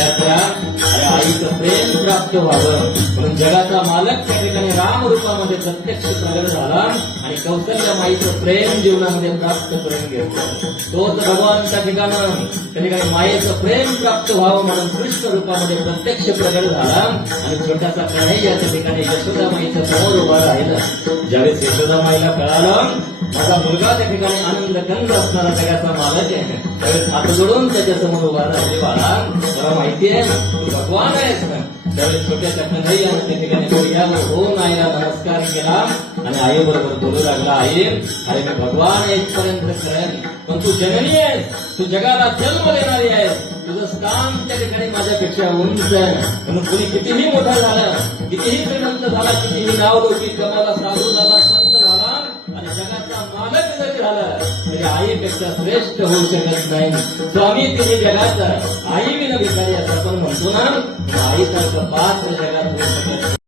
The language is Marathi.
विचार करा, अरे आईचं प्रेम प्राप्त व्हावं म्हणून जगाचा मालक त्या ठिकाणी राम रूपामध्ये प्रत्यक्ष प्रगट झाला आणि कौशल्य माईचं प्रेम जीवनामध्ये प्राप्त करून घेतलं. तोच भगवान त्या ठिकाणी मायेचं प्रेम प्राप्त व्हावं म्हणून कृष्ण रूपामध्ये प्रत्यक्ष प्रगट झाला आणि छोटासा कन्हैया त्या ठिकाणी यशोदा माईच्या समोर उभा राहिला. ज्यावेळेस यशोदा माईला कळालं माझा मुलगा त्या ठिकाणी आनंद कंद असणारा जगाचा मालक आहे, त्यावेळेस हात जोडून त्याच्या समोर उभा राहिले. बाळा मला माहितीये तू भगवान आहेस ना. त्यावेळेस छोट्याशा कन्हैयानं त्या ठिकाणी गुडघ्यावर होऊन आईला नमस्कार केला आणि आई बरोबर बोलू लागला, आई अरे मी भगवान आहे इथपर्यंत करेन, पण तू जननी आहेस, तू जगाला जन्म देणारी आहेस, तुझं स्थान त्या ठिकाणी माझ्यापेक्षा उंच आहे. म्हणून कुणी कितीही मोठा झाला, कितीही श्रीमंत झाला, कितीही नावलौकिक कमाला, साधू झाला, संत झाला आणि जगाचा मालक जरी झाला तरी आईपेक्षा श्रेष्ठ होऊ शकत नाही. स्वामी तिने जगाचा आई विना भिकारी असं आपण म्हणतो ना, आईसारखं पात्र जगात होऊ शकत